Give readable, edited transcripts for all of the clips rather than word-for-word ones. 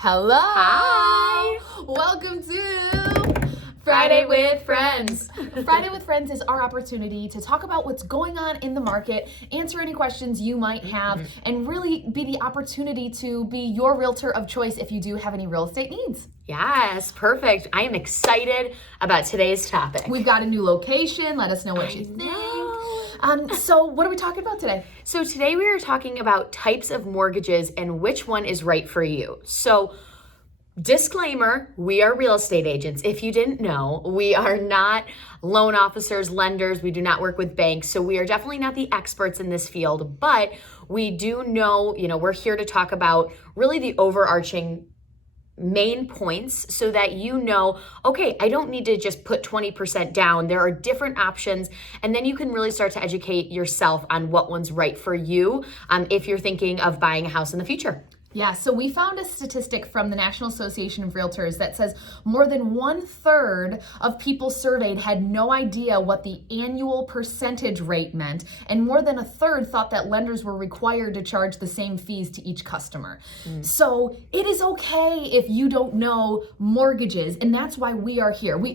Hello! Hi! Welcome to Friday with Friends. Friday with Friends is our opportunity to talk about what's going on in the market, answer any questions you might have, and really be the opportunity to be your realtor of choice if you do have any real estate needs. Yes, perfect. I am excited about today's topic. We've got a new location. Let us know what you think. So what are we talking about today? So today we are talking about types of mortgages and which one is right for you. So disclaimer, we are real estate agents. If you didn't know, we are not loan officers, lenders. We do not work with banks. So we are definitely not the experts in this field, but we do know, we're here to talk about really the overarching main points so that okay, I don't need to just put 20% down. There are different options, and then you can really start to educate yourself on what one's right for you if you're thinking of buying a house in the future. Yeah, so we found a statistic from the National Association of Realtors that says more than 1/3 of people surveyed had no idea what the annual percentage rate meant, and more than 1/3 thought that lenders were required to charge the same fees to each customer. So it is okay if you don't know mortgages, and that's why we are here. We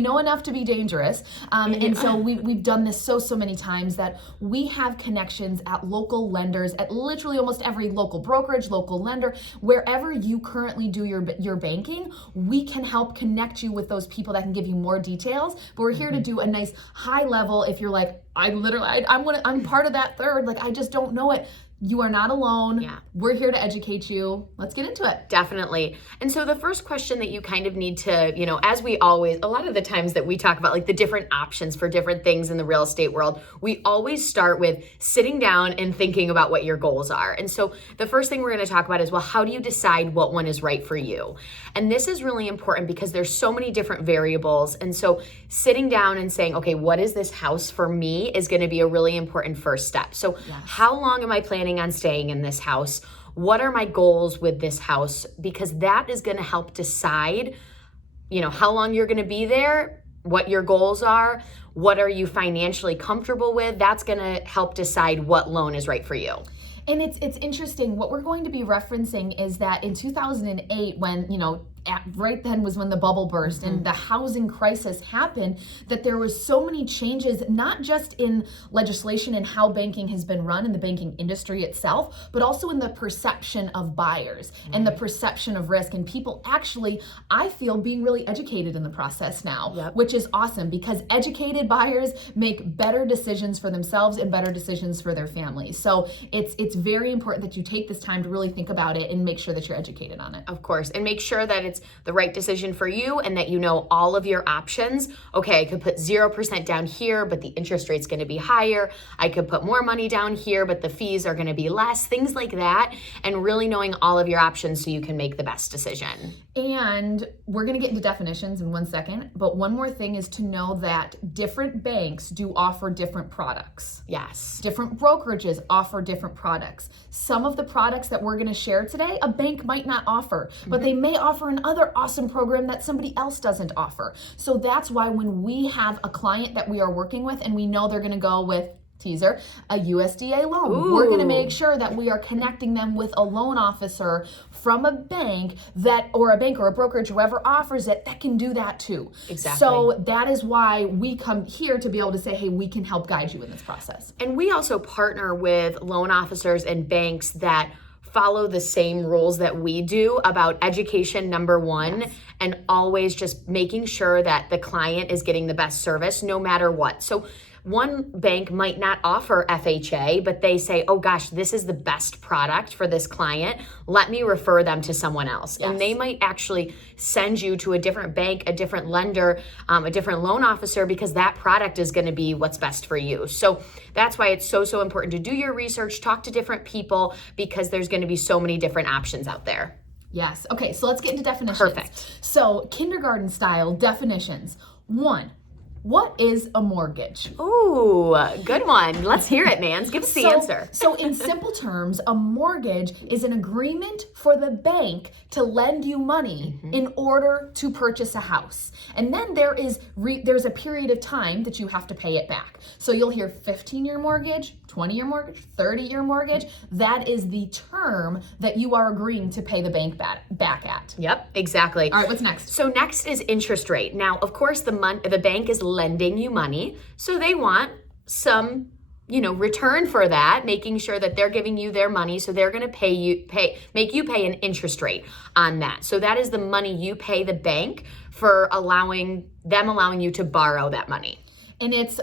know enough to be dangerous, and so we've done this so many times that we have connections at local lenders, at literally almost every local brokerage, local lender, wherever you currently do your banking. We can help connect you with those people that can give you more details. But we're here to do a nice high level. If you're like, I'm part of that third, like I just don't know it. You are not alone. Yeah. We're here to educate you. Let's get into it. Definitely. And so the first question that you kind of need to, as we always, a lot of the times that we talk about like the different options for different things in the real estate world, we always start with sitting down and thinking about what your goals are. And so the first thing we're going to talk about is, well, how do you decide what one is right for you? And this is really important because there's so many different variables. And so sitting down and saying, okay, what is this house for me is going to be a really important first step. So how long am I planning on staying in this house? What are my goals with this house? Because that is going to help decide, how long you're going to be there, what your goals are, what are you financially comfortable with. That's going to help decide what loan is right for you. And it's interesting. What we're going to be referencing is that in 2008, when, right then was when the bubble burst and the housing crisis happened, that there was so many changes, not just in legislation and how banking has been run in the banking industry itself, but also in the perception of buyers and the perception of risk. And people actually, I feel, being really educated in the process now, which is awesome because educated buyers make better decisions for themselves and better decisions for their families. So it's very important that you take this time to really think about it and make sure that you're educated on it. Of course, and make sure that it's the right decision for you and that you know all of your options. Okay, I could put 0% down here, but the interest rate's going to be higher. I could put more money down here, but the fees are going to be less, things like that, and really knowing all of your options so you can make the best decision. And we're going to get into definitions in 1 second, but one more thing is to know that different banks do offer different products. Yes. Different brokerages offer different products. Some of the products that we're going to share today, a bank might not offer, but they may offer another awesome program that somebody else doesn't offer. So that's why when we have a client that we are working with and we know they're going to go with teaser, a USDA loan. We're going to make sure that we are connecting them with a loan officer from a bank or a brokerage, whoever offers it, that can do that too. Exactly. So that is why we come here to be able to say, hey, we can help guide you in this process. And we also partner with loan officers and banks that follow the same rules that we do about education, number one, and always just making sure that the client is getting the best service no matter what. So one bank might not offer FHA, but they say, oh gosh, this is the best product for this client. Let me refer them to someone else. And they might actually send you to a different bank, a different lender, a different loan officer, because that product is going to be what's best for you. So that's why it's so important to do your research, talk to different people, because there's going to be so many different options out there. Yes. Okay, so let's get into definitions. Perfect. So kindergarten style definitions. 1, What is a mortgage? Ooh, good one. Let's hear it, Mans. Give us the answer. So in simple terms, a mortgage is an agreement for the bank to lend you money in order to purchase a house. And then there's a period of time that you have to pay it back. So you'll hear 15-year mortgage, 20-year mortgage, 30-year mortgage. That is the term that you are agreeing to pay the bank back at. Yep, exactly. All right, what's next? So next is interest rate. Now, of course, the bank is lending you money, so they want some, return for that, making sure that they're giving you their money, so they're going to make you pay an interest rate on that. So that is the money you pay the bank for allowing you to borrow that money. And it's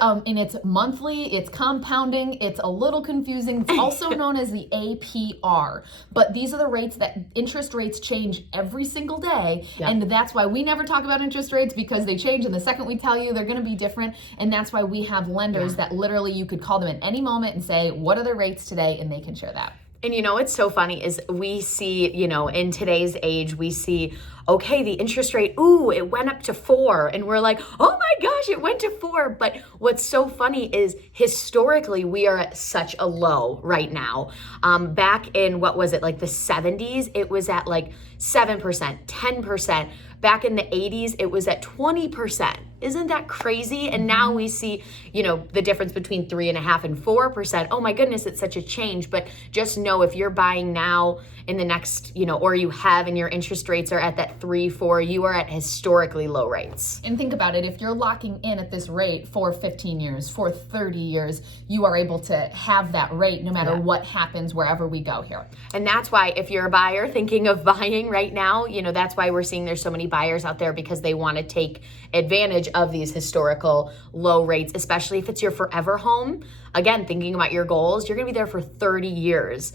monthly, it's compounding, it's a little confusing. It's also known as the APR. But these are the rates interest rates change every single day. Yep. And that's why we never talk about interest rates, because they change. And the second we tell you, they're going to be different. And that's why we have lenders that literally you could call them at any moment and say, what are the rates today? And they can share that. And what's so funny is we see, in today's age, we see, okay, the interest rate, it went up to 4. And we're like, oh my gosh, it went to 4. But what's so funny is historically, we are at such a low right now. Back in, what was it, like the 70s, it was at like 7%, 10%. Back in the 80s, it was at 20%. Isn't that crazy? And now we see, the difference between 3.5% and 4%. Oh my goodness, it's such a change. But just know, if you're buying now in the next, or you have, and your interest rates are at that 3, 4, you are at historically low rates. And think about it, if you're locking in at this rate for 15 years, for 30 years, you are able to have that rate no matter what happens wherever we go here. And that's why, if you're a buyer thinking of buying right now, that's why we're seeing there's so many buyers out there, because they want to take advantage of these historical low rates, especially if it's your forever home. Again, thinking about your goals, you're going to be there for 30 years.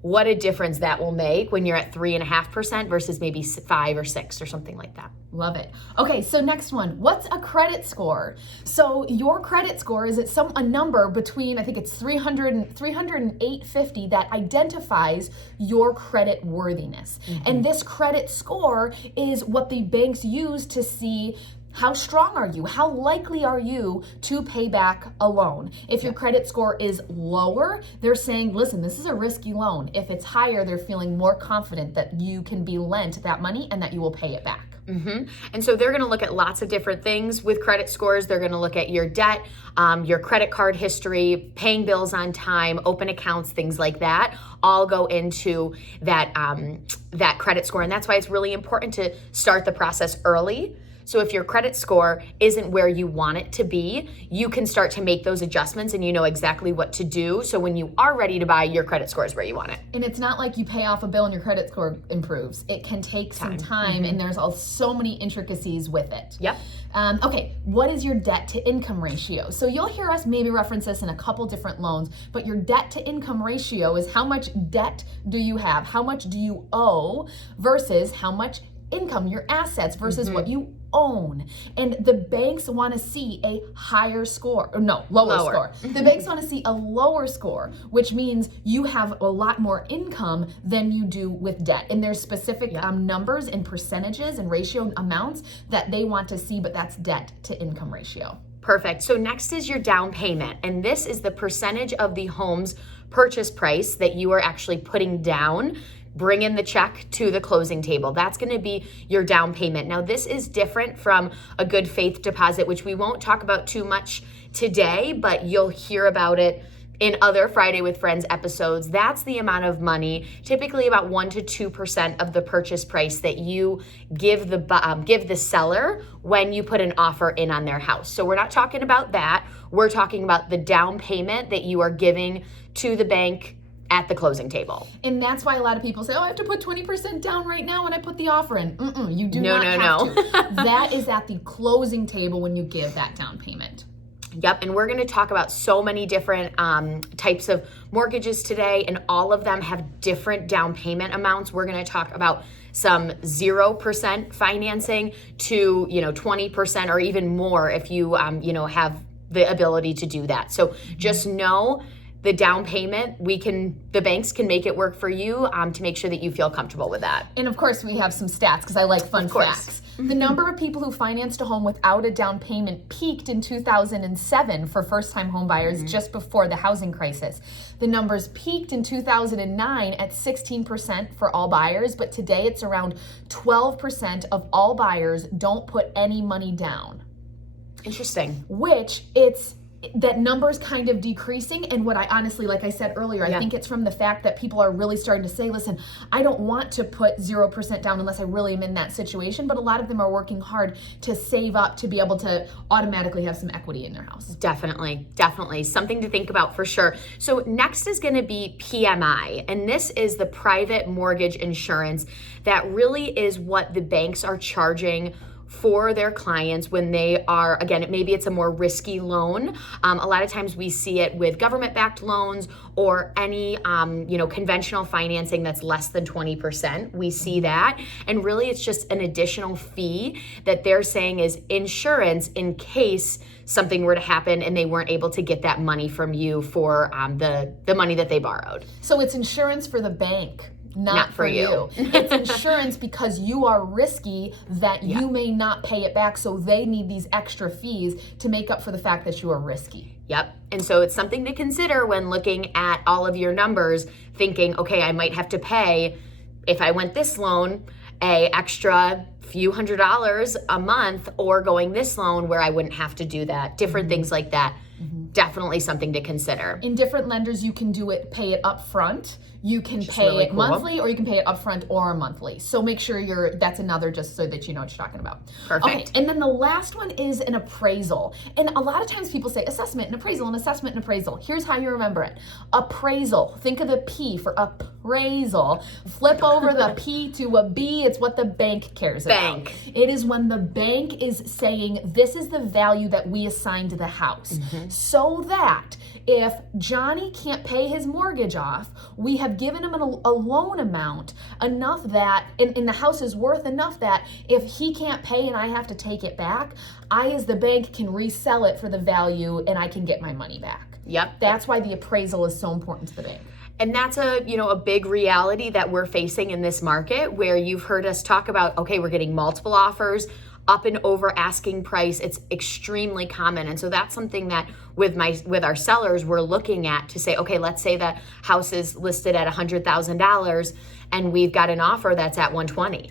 What a difference that will make when you're at 3.5% versus maybe 5 or 6 or something like that. Love it. Okay, so next one. What's a credit score? So your credit score is a number between, I think it's 300 and 850 that identifies your credit worthiness. And this credit score is what the banks use to see how strong are you? How likely are you to pay back a loan? If your credit score is lower, they're saying, listen, this is a risky loan. If it's higher, they're feeling more confident that you can be lent that money and that you will pay it back. And so they're going to look at lots of different things with credit scores. They're going to look at your debt, your credit card history, paying bills on time, open accounts, things like that, all go into that credit score. And that's why it's really important to start the process early. So if your credit score isn't where you want it to be, you can start to make those adjustments, and you know exactly what to do. So when you are ready to buy, your credit score is where you want it. And it's not like you pay off a bill and your credit score improves. It can take some time, and there's so many intricacies with it. Yep. Okay, what is your debt to income ratio? So you'll hear us maybe reference this in a couple different loans, but your debt to income ratio is how much debt do you have, how much do you owe versus how much income, your assets versus what you own. And the banks want to see a higher score, or no, lower score. The banks want to see a lower score, which means you have a lot more income than you do with debt. And there's specific numbers and percentages and ratio amounts that they want to see, but that's debt to income ratio. Perfect. So next is your down payment. And this is the percentage of the home's purchase price that you are actually putting down. Bring in the check to the closing table. That's going to be your down payment. Now, this is different from a good faith deposit, which we won't talk about too much today, but you'll hear about it in other Friday with Friends episodes. That's the amount of money, typically about 1 to 2% of the purchase price that you give the seller when you put an offer in on their house. So we're not talking about that. We're talking about the down payment that you are giving to the bank at the closing table. And that's why a lot of people say, oh, I have to put 20% down right now when I put the offer in. You do not have to. That is at the closing table when you give that down payment. Yep, and we're going to talk about so many different types of mortgages today, and all of them have different down payment amounts. We're going to talk about some 0% financing to 20% or even more if you have the ability to do that. So just know the down payment, the banks can make it work for you to make sure that you feel comfortable with that. And of course, we have some stats because I like fun facts. The number of people who financed a home without a down payment peaked in 2007 for first-time home buyers just before the housing crisis. The numbers peaked in 2009 at 16% for all buyers, but today it's around 12% of all buyers don't put any money down. Interesting. Which that number's kind of decreasing, and what I honestly, like I said earlier, I think it's from the fact that people are really starting to say, listen, I don't want to put 0% down unless I really am in that situation, but a lot of them are working hard to save up to be able to automatically have some equity in their house. Definitely. Something to think about for sure. So next is going to be PMI, and this is the private mortgage insurance that really is what the banks are charging for their clients when they are, again, maybe it's a more risky loan. A lot of times we see it with government-backed loans or any, conventional financing that's less than 20%. We see that. And really it's just an additional fee that they're saying is insurance in case something were to happen and they weren't able to get that money from you for the money that they borrowed. So it's insurance for the bank. Not for you. It's insurance because you are risky that you may not pay it back, so they need these extra fees to make up for the fact that you are risky. Yep. And so it's something to consider when looking at all of your numbers, thinking, okay, I might have to pay, if I went this loan, a extra few $100s a month, or going this loan where I wouldn't have to do that. Different things like that. Definitely something to consider. In different lenders, you can pay it up front. You can pay it monthly, or you can pay it upfront or monthly. So make sure that's another, just so that you know what you're talking about. Perfect. Okay, and then the last one is an appraisal. And a lot of times people say assessment and appraisal and assessment and appraisal. Here's how you remember it. Appraisal. Think of the P for appraisal. Flip over the P to a B. It's what the bank cares about. It is when the bank is saying, this is the value that we assigned to the house. So that if Johnny can't pay his mortgage off, we have given him a loan amount enough that, and the house is worth enough that if he can't pay and I have to take it back, I as the bank can resell it for the value and I can get my money back. Yep. That's why the appraisal is so important to the bank. And that's a big reality that we're facing in this market, where you've heard us talk about, okay, we're getting multiple offers, up and over asking price. It's extremely common. And so that's something that with our sellers, we're looking at to say, okay, let's say the house is listed at $100,000 and we've got an offer that's at $120,000.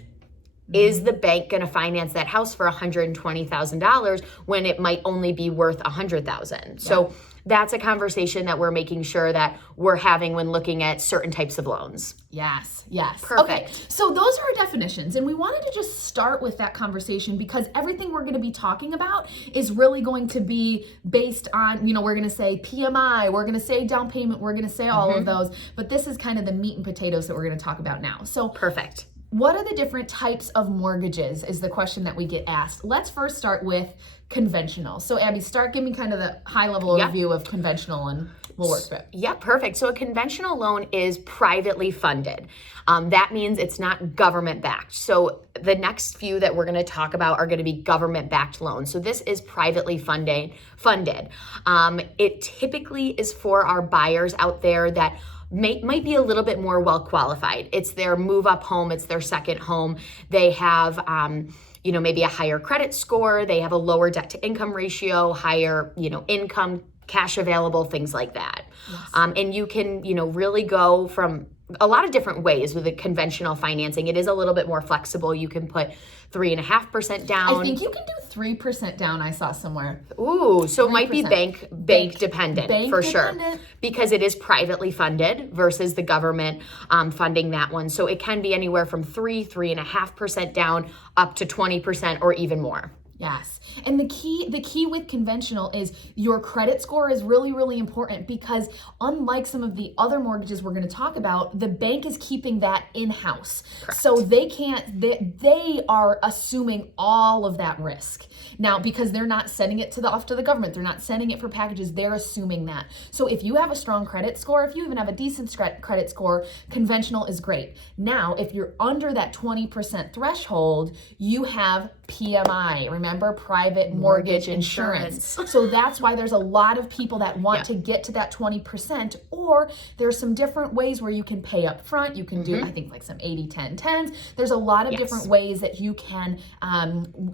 Is the bank going to finance that house for $120,000 when it might only be worth $100,000? So that's a conversation that we're making sure that we're having when looking at certain types of loans. Yes. Perfect. Okay, so those are our definitions, and we wanted to just start with that conversation because everything we're going to be talking about is really going to be based on, we're going to say PMI, we're going to say down payment, we're going to say all of those, but this is kind of the meat and potatoes that we're going to talk about now. So perfect. What are the different types of mortgages is the question that we get asked. Let's first start with conventional. So Abby, give me kind of the high level overview of conventional and we'll work through it. Yeah, perfect. So a conventional loan is privately funded. That means it's not government backed. So the next few that we're going to talk about are going to be government backed loans. So this is privately funded. It typically is for our buyers out there that might be a little bit more well qualified. It's their move up home. It's their second home. They have, maybe a higher credit score. They have a lower debt to income ratio, higher, income, cash available, things like that. Yes. And you can, really go from a lot of different ways with the conventional financing. It is a little bit more flexible. You can put 3.5% down. I think you can do 3% down, I saw somewhere. Ooh, so it might be bank dependent for sure. Because it is privately funded versus the government funding that one. So it can be anywhere from 3.5% down up to 20% or even more. Yes. And the key with conventional is your credit score is really, really important because unlike some of the other mortgages we're going to talk about, the bank is keeping that in-house. Correct. So they are assuming all of that risk. Now, because they're not sending it off to the government, they're not sending it for packages, they're assuming that. So if you have a strong credit score, if you even have a decent credit score, conventional is great. Now, if you're under that 20% threshold, you have PMI. Remember, remember, private mortgage insurance. So that's why there's a lot of people that want to get to that 20%, or there's some different ways where you can pay up front. You can do, I think, like some 80-10-10s. There's a lot of different ways that you can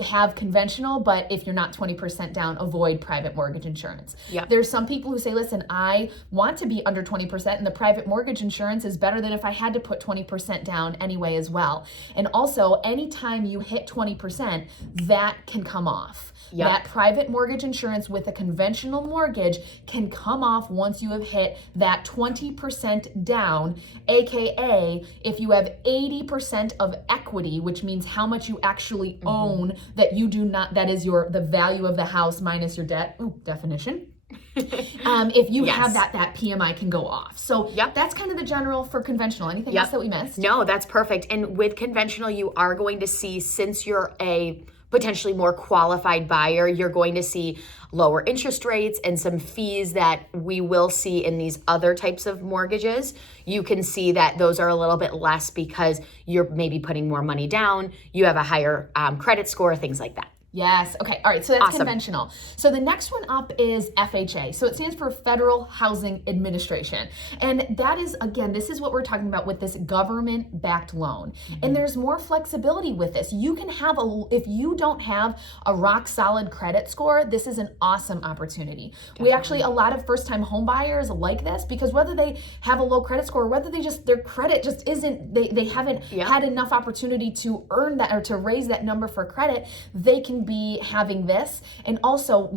have conventional, but if you're not 20% down, avoid private mortgage insurance. There's some people who say, listen, I want to be under 20%, and the private mortgage insurance is better than if I had to put 20% down anyway as well. And also, anytime you hit 20%, that can come off. That private mortgage insurance with a conventional mortgage can come off once you have hit that 20% down, aka if you have 80% of equity, which means how much you actually own that you do not, that is the value of the house minus your debt. Ooh, definition. If you have that PMI can go off. So that's kind of the general for conventional. Anything else that we missed? No, that's perfect. And with conventional, you are going to see, since you're a potentially more qualified buyer, you're going to see lower interest rates and some fees that we will see in these other types of mortgages. You can see that those are a little bit less because you're maybe putting more money down, you have a higher credit score, things like that. Yes. Okay. All right. So that's conventional. So the next one up is FHA. So it stands for Federal Housing Administration. And that is, again, this is what we're talking about with this government-backed loan. And there's more flexibility with this. You can have if you don't have a rock solid credit score, this is an awesome opportunity. We actually, a lot of first-time home buyers like this because whether they have a low credit score, or whether their credit just isn't, they haven't had enough opportunity to earn that or to raise that number for credit, they can be having this. And also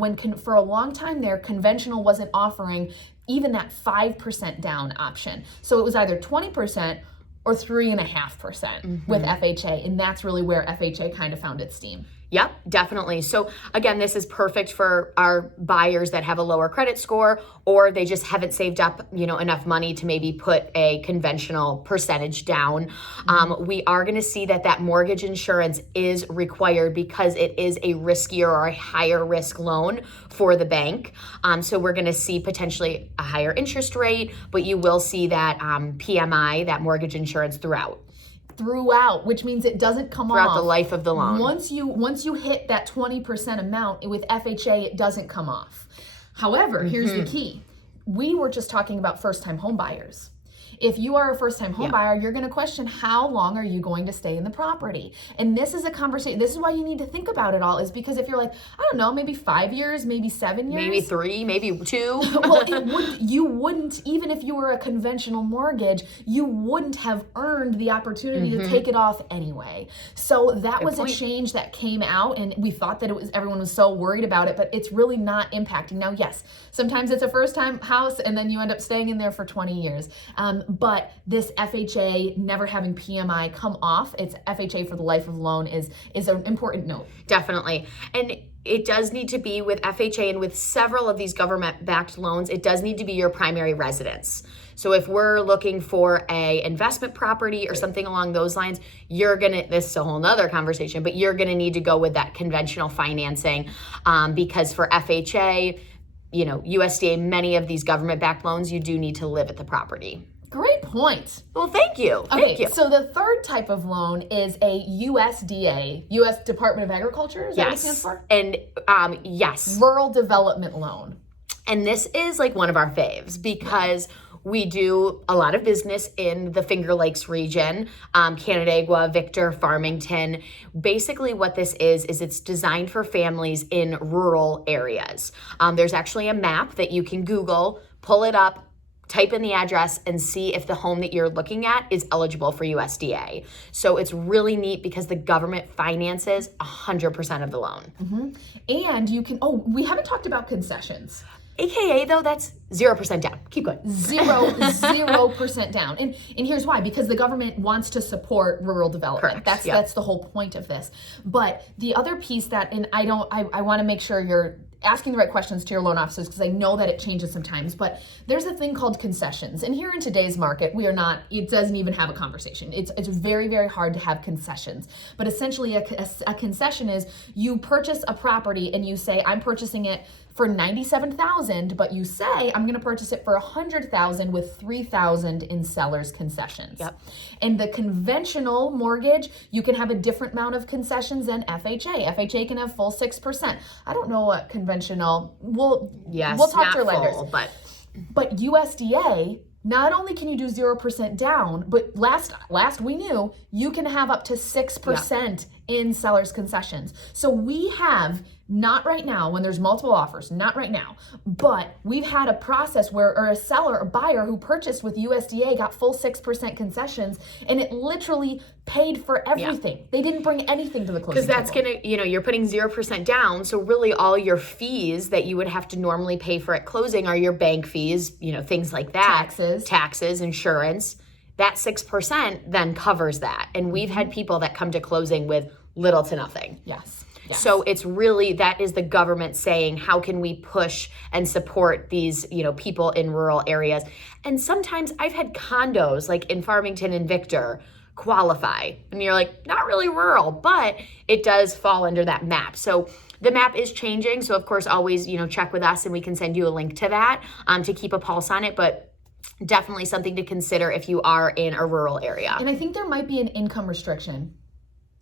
for a long time there, conventional wasn't offering even that 5% down option. So it was either 20% or 3.5% with FHA. And that's really where FHA kind of found its steam. Yep, definitely. So again, this is perfect for our buyers that have a lower credit score, or they just haven't saved up, enough money to maybe put a conventional percentage down. We are going to see that mortgage insurance is required because it is a riskier or a higher risk loan for the bank. So we're going to see potentially a higher interest rate, but you will see that PMI, that mortgage insurance throughout, which means it doesn't come throughout off the life of the loan. Once you hit that 20% amount with FHA, it doesn't come off. However, here's the key. We were just talking about first-time home buyers. If you are a first-time home buyer, you're going to question how long are you going to stay in the property? And this is a conversation. This is why you need to think about it all, is because if you're like, I don't know, maybe 5 years, maybe 7 years. Maybe 3, maybe 2. Well, you wouldn't, even if you were a conventional mortgage, you wouldn't have earned the opportunity to take it off anyway. So that was a change that came out, and we thought that everyone was so worried about it, but it's really not impacting. Now, yes, sometimes it's a first-time house, and then you end up staying in there for 20 years. But this FHA never having PMI come off, it's FHA for the life of the loan is an important note. Definitely. And it does need to be with FHA and with several of these government-backed loans, it does need to be your primary residence. So if we're looking for a investment property or something along those lines, this is a whole nother conversation, but you're gonna need to go with that conventional financing because for FHA, USDA, many of these government-backed loans, you do need to live at the property. Great point. Well, thank you. Thank you. So the third type of loan is a USDA, U.S. Department of Agriculture. Is that what it stands for? And yes. Rural Development Loan. And this is like one of our faves because we do a lot of business in the Finger Lakes region, Canandaigua, Victor, Farmington. Basically what this is it's designed for families in rural areas. There's actually a map that you can Google, pull it up, type in the address and see if the home that you're looking at is eligible for USDA. So it's really neat because the government finances 100% of the loan. And you can, we haven't talked about concessions. AKA though, that's 0% down. Keep going. 0% down. And here's why, because the government wants to support rural development. Correct. That's the whole point of this. But the other piece that, and I want to make sure you're asking the right questions to your loan officers because I know that it changes sometimes, but there's a thing called concessions. And here in today's market, it doesn't even have a conversation. It's very, very hard to have concessions. But essentially a concession is you purchase a property and you say, I'm purchasing it for $97,000, but you say, I'm going to purchase it for $100,000 with $3,000 in seller's concessions. Yep. And the conventional mortgage, you can have a different amount of concessions than FHA. FHA can have full 6%. I don't know what conventional, we'll talk to your lenders. Full, but USDA, not only can you do 0% down, but last we knew, you can have up to 6% in seller's concessions. So we have, not right now when there's multiple offers, not right now, but we've had a process where a seller or buyer who purchased with USDA got full 6% concessions, and it literally paid for everything. Yeah. They didn't bring anything to the closing because that's table. gonna, you're putting 0% down, so really all your fees that you would have to normally pay for at closing are your bank fees, things like that. Taxes, insurance. That 6% then covers that. And we've had people that come to closing with little to nothing. Yes. So it's really, that is the government saying, how can we push and support these, people in rural areas? And sometimes I've had condos like in Farmington and Victor qualify. And you're like, not really rural, but it does fall under that map. So the map is changing. So of course, always, check with us and we can send you a link to that to keep a pulse on it. But definitely something to consider if you are in a rural area. And I think there might be an income restriction.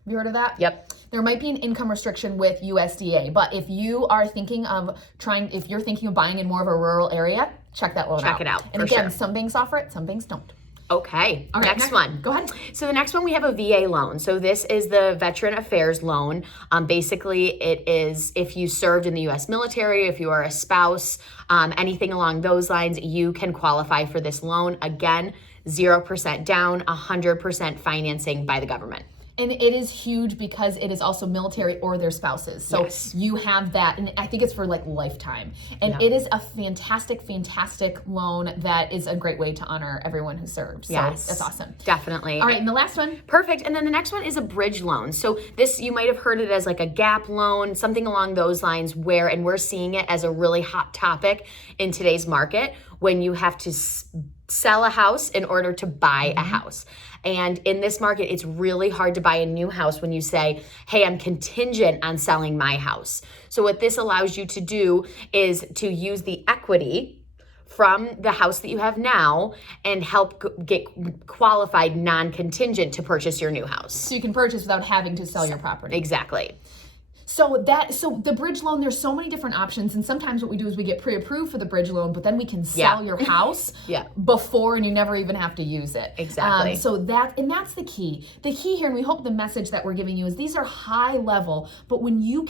Have you heard of that? Yep. There might be an income restriction with USDA, but if you are thinking of if you're thinking of buying in more of a rural area, check that loan out. Check it out. And again, some banks offer it, some banks don't. Okay. All right, next one. Go ahead. So the next one, we have a VA loan. So this is the Veteran Affairs loan. Basically, it is if you served in the U.S. military, if you are a spouse, anything along those lines, you can qualify for this loan. Again, 0% down, 100% financing by the government. And it is huge because it is also military or their spouses. So you have that, and I think it's for like lifetime. And it is a fantastic, fantastic loan that is a great way to honor everyone who serves. So that's awesome. Definitely. All right, and the last one. Perfect. And then the next one is a bridge loan. So this, you might have heard it as like a gap loan, something along those lines and we're seeing it as a really hot topic in today's market when you have to sell a house in order to buy a house. And in this market, it's really hard to buy a new house when you say, hey, I'm contingent on selling my house. So what this allows you to do is to use the equity from the house that you have now and help get qualified non-contingent to purchase your new house. So you can purchase without having to sell your property. Exactly. So the bridge loan, there's so many different options, and sometimes what we do is we get pre-approved for the bridge loan, but then we can sell your house before, and you never even have to use it. Exactly. So that's the key. The key here, and we hope the message that we're giving you is these are high level, but when you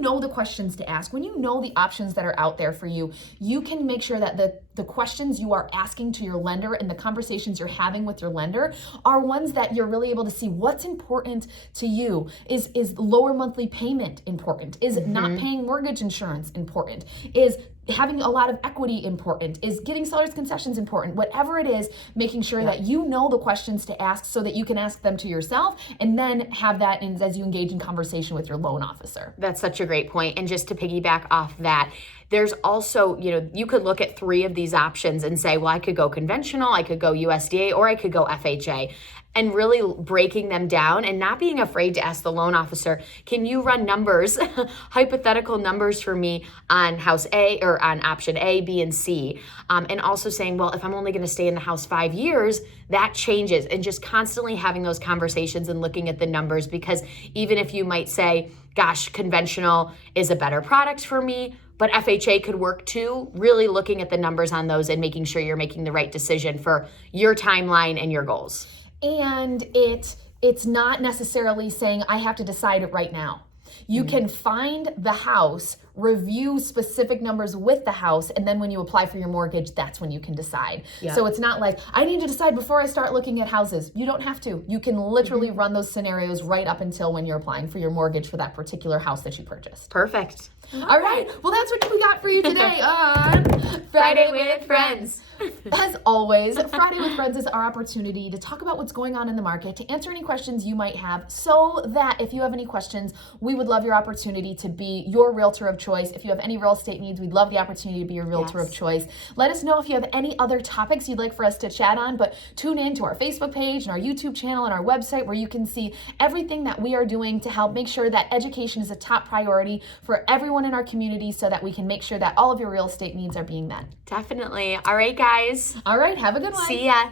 know the questions to ask, when you know the options that are out there for you, you can make sure that the questions you are asking to your lender and the conversations you're having with your lender are ones that you're really able to see what's important to you. Is lower monthly payment important? Is not paying mortgage insurance important? Is having a lot of equity important? Is getting seller's concessions important? Whatever it is, making sure that you know the questions to ask so that you can ask them to yourself and then have that as you engage in conversation with your loan officer. That's such a great point. And just to piggyback off that, there's also, you could look at 3 of these options and say, well, I could go conventional, I could go USDA, or I could go FHA. And really breaking them down and not being afraid to ask the loan officer, can you run numbers, hypothetical numbers for me on house A or on option A, B, and C? And also saying, well, if I'm only going to stay in the house 5 years, that changes. And just constantly having those conversations and looking at the numbers, because even if you might say, gosh, conventional is a better product for me, but FHA could work too, really looking at the numbers on those and making sure you're making the right decision for your timeline and your goals. And it's not necessarily saying I have to decide it right now. You can find the house, review specific numbers with the house, and then when you apply for your mortgage, that's when you can decide. So it's not like, I need to decide before I start looking at houses. You don't have to. You can literally run those scenarios right up until when you're applying for your mortgage for that particular house that you purchased. Perfect. All right. Well, that's what we got for you today on Friday with Friends. As always, Friday with Friends is our opportunity to talk about what's going on in the market, to answer any questions you might have, so that if you have any questions, we would love your opportunity to be your realtor of choice. If you have any real estate needs, we'd love the opportunity to be your realtor of choice. Let us know if you have any other topics you'd like for us to chat on, but tune in to our Facebook page and our YouTube channel and our website where you can see everything that we are doing to help make sure that education is a top priority for everyone in our community so that we can make sure that all of your real estate needs are being met. Definitely. All right, guys. All right, have a good one. See ya.